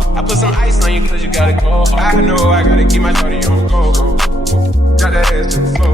I put some ice on you cause you gotta go hard. I know I gotta keep my shorty on go. Got that ass to the floor.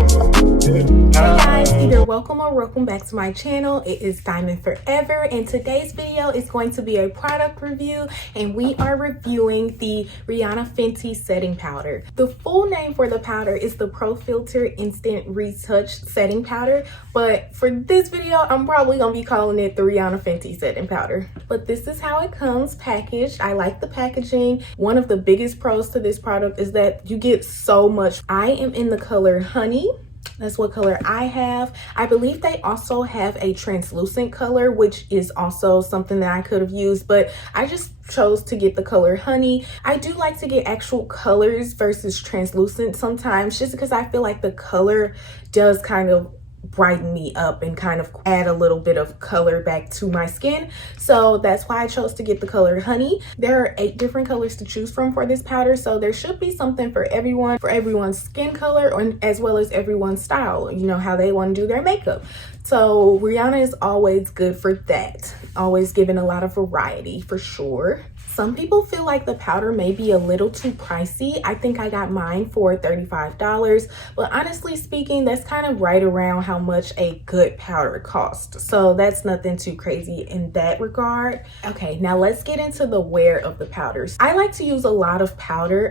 Hey guys, either welcome or welcome back to my channel. It is Diamond Forever, and today's video is going to be a product review, and we are reviewing the Rihanna Fenty setting powder. The full name for the powder is the Pro Filt'r Instant Retouch Setting Powder, but for this video I'm probably gonna be calling it the Rihanna Fenty setting powder. But this is how it comes packaged. I like the packaging. One of the biggest pros to this product is that you get so much. I am in the color Honey. That's what color I have. I believe they also have a translucent color, which is also something that I could have used, but I just chose to get the color Honey. I do like to get actual colors versus translucent sometimes, just because I feel like the color does kind of brighten me up and kind of add a little bit of color back to my skin. So that's why I chose to get the color Honey. There are 8 different colors to choose from for this powder, so there should be something for everyone, for everyone's skin color, and as well as everyone's style, you know, how they want to do their makeup. So Rihanna is always good for that, always giving a lot of variety for sure. Some people feel like the powder may be a little too pricey. I think I got mine for $35, but honestly speaking, that's kind of right around how much a good powder costs. So that's nothing too crazy in that regard. Okay, now let's get into the wear of the powders. I like to use a lot of powder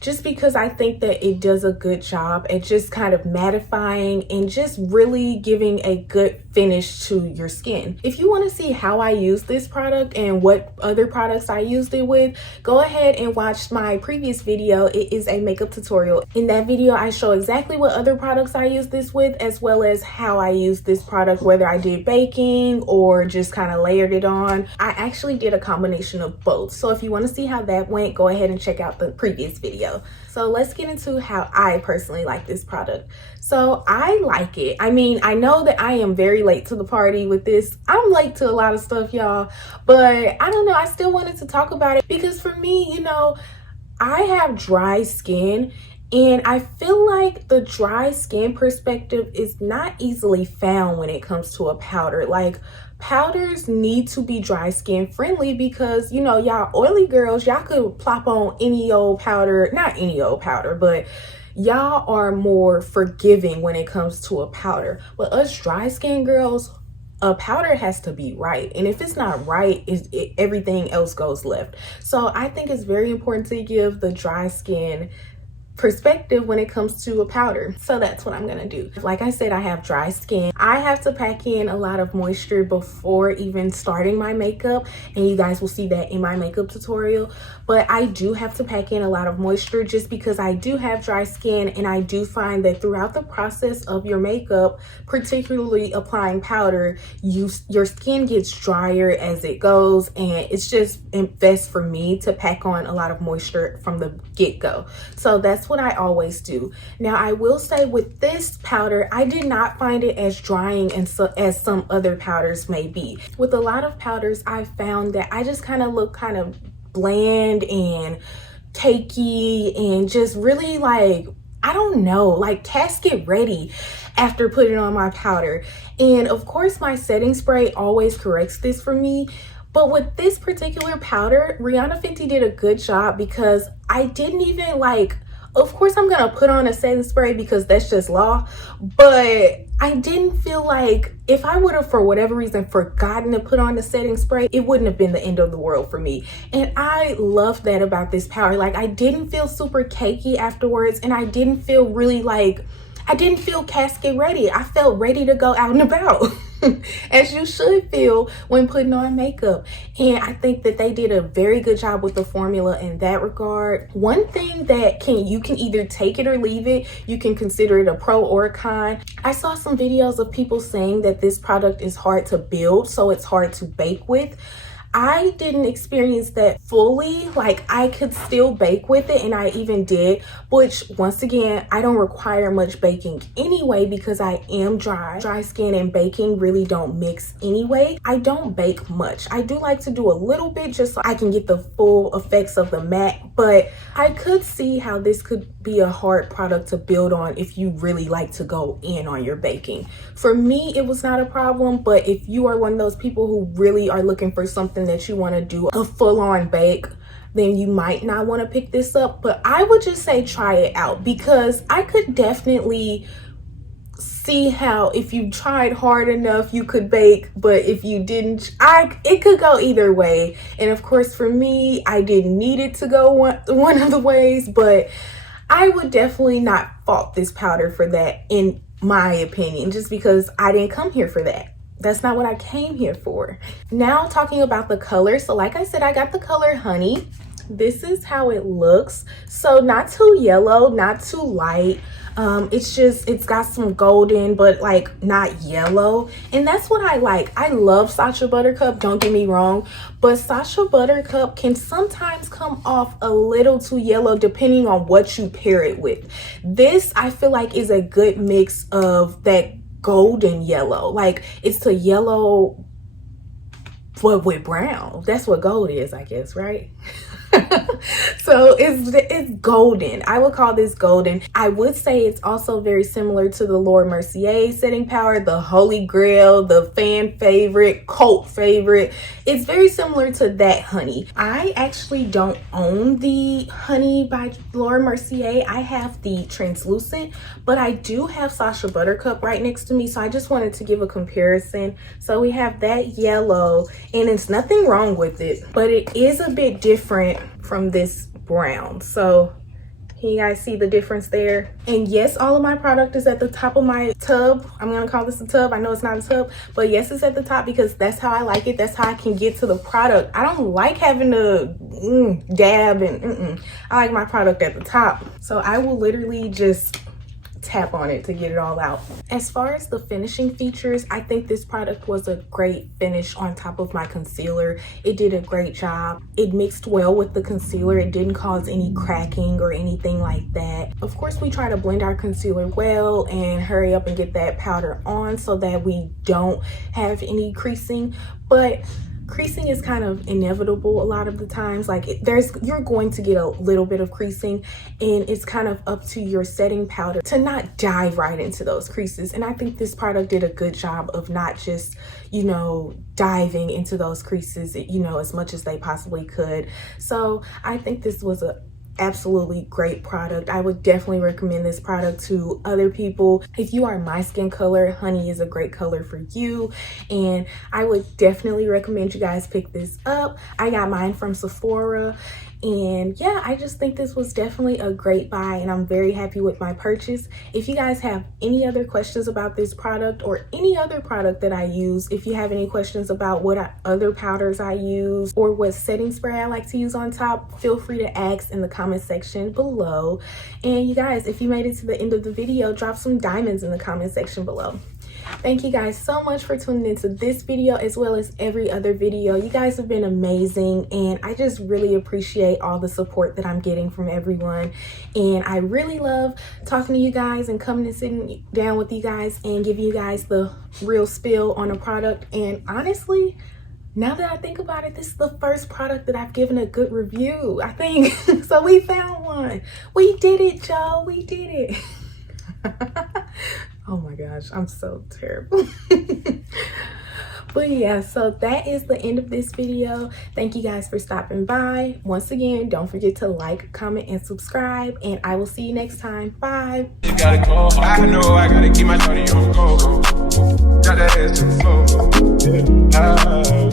just because I think that it does a good job at just kind of mattifying and just really giving a good finish to your skin. If you want to see how I use this product and what other products I used it with, go ahead and watch my previous video. It is a makeup tutorial. In that video, I show exactly what other products I use this with, as well as how I use this product, whether I did baking or just kind of layered it on. I actually did a combination of both. So if you want to see how that went, go ahead and check out the previous video. So let's get into how I personally like this product. So I like it. I mean, I know that I am very late to the party with this. I'm late to a lot of stuff, y'all, but I don't know, I still wanted to talk about it because for me, you know, I have dry skin, and I feel like the dry skin perspective is not easily found when it comes to a powder. Like, powders need to be dry skin friendly because, you know, y'all oily girls, y'all could plop on any old powder, not any old powder, but y'all are more forgiving when it comes to a powder. But us dry skin girls, a powder has to be right, and if it's not right, everything else goes left. So I think it's very important to give the dry skin perspective when it comes to a powder. So that's what I'm gonna do. Like I said, I have dry skin. I have to pack in a lot of moisture before even starting my makeup, and you guys will see that in my makeup tutorial. But I do have to pack in a lot of moisture just because I do have dry skin, and I do find that throughout the process of your makeup, particularly applying powder, your skin gets drier as it goes, and it's just best for me to pack on a lot of moisture from the get-go. So that's what I always do. Now, I will say with this powder, I did not find it as drying as some other powders may be. With a lot of powders, I found that I just kind of look kind of bland and cakey and just really like, I don't know, like casket ready after putting on my powder. And of course, my setting spray always corrects this for me. But with this particular powder, Rihanna Fenty did a good job because I didn't even like, of course I'm gonna put on a setting spray because that's just law, but I didn't feel like if I would have for whatever reason forgotten to put on the setting spray, it wouldn't have been the end of the world for me. And I love that about this powder. Like, I didn't feel super cakey afterwards, and I didn't feel really like, I didn't feel casket ready. I felt ready to go out and about. As you should feel when putting on makeup. And I think that they did a very good job with the formula in that regard. One thing that you can either take it or leave it. You can consider it a pro or a con. I saw some videos of people saying that this product is hard to build, so it's hard to bake with. I didn't experience that fully. Like, I could still bake with it, and I even did, which once again, I don't require much baking anyway because I am dry. Dry skin and baking really don't mix anyway. I don't bake much. I do like to do a little bit just so I can get the full effects of the matte, but I could see how this could be a hard product to build on if you really like to go in on your baking. For me, it was not a problem, but if you are one of those people who really are looking for something that you want to do a full-on bake, then you might not want to pick this up. But I would just say try it out, because I could definitely see how if you tried hard enough you could bake, but if you didn't, it could go either way. And of course for me, I didn't need it to go one of the ways, but I would definitely not fault this powder for that, in my opinion, just because I didn't come here for that. That's not what I came here for. Now talking about the color. So like I said, I got the color Honey. This is how it looks. So not too yellow, not too light. It's got some golden, but like not yellow. And that's what I like. I love Sacha Buttercup, don't get me wrong, but Sacha Buttercup can sometimes come off a little too yellow depending on what you pair it with. This, I feel like, is a good mix of that golden yellow. Like, it's the yellow but with brown. That's what gold is, I guess, right? So it's golden. I would call this golden. I would say it's also very similar to the Laura Mercier setting powder, the Holy Grail, the fan favorite, cult favorite. It's very similar to that Honey. I actually don't own the Honey by Laura Mercier. I have the translucent, but I do have Sacha Buttercup right next to me, so I just wanted to give a comparison. So we have that yellow, and it's nothing wrong with it, but it is a bit different from this brown. So can you guys see the difference there? And yes, all of my product is at the top of my tub. I'm gonna call this a tub. I know it's not a tub, but yes, it's at the top because that's how I like it. That's how I can get to the product. I don't like having to dab and I like my product at the top. So I will literally just tap on it to get it all out. As far as the finishing features, I think this product was a great finish on top of my concealer. It did a great job. It mixed well with the concealer. It didn't cause any cracking or anything like that. Of course, we try to blend our concealer well and hurry up and get that powder on so that we don't have any creasing, but creasing is kind of inevitable a lot of the times. Like, you're going to get a little bit of creasing, and it's kind of up to your setting powder to not dive right into those creases. And I think this product did a good job of not just, you know, diving into those creases, you know, as much as they possibly could. So I think this was a absolutely great product. I would definitely recommend this product to other people. If you are my skin color, Honey is a great color for you, and I would definitely recommend you guys pick this up. I got mine from Sephora, and yeah, I just think this was definitely a great buy, and I'm very happy with my purchase. If you guys have any other questions about this product or any other product that I use, if you have any questions about what other powders I use or what setting spray I like to use on top, feel free to ask in the comment section below. And you guys, if you made it to the end of the video, drop some diamonds in the comment section below. Thank you guys so much for tuning into this video as well as every other video. You guys have been amazing, and I just really appreciate all the support that I'm getting from everyone. And I really love talking to you guys and coming and sitting down with you guys and giving you guys the real spill on a product. And honestly, now that I think about it, this is the first product that I've given a good review, I think. So we found one. We did it, Joe. We did it. Oh my gosh, I'm so terrible. But yeah, so that is the end of this video. Thank you guys for stopping by. Once again, don't forget to like, comment, and subscribe, and I will see you next time. Bye. You gotta go. I know I gotta keep my shorty on go. Got that ass to the floor. Yeah.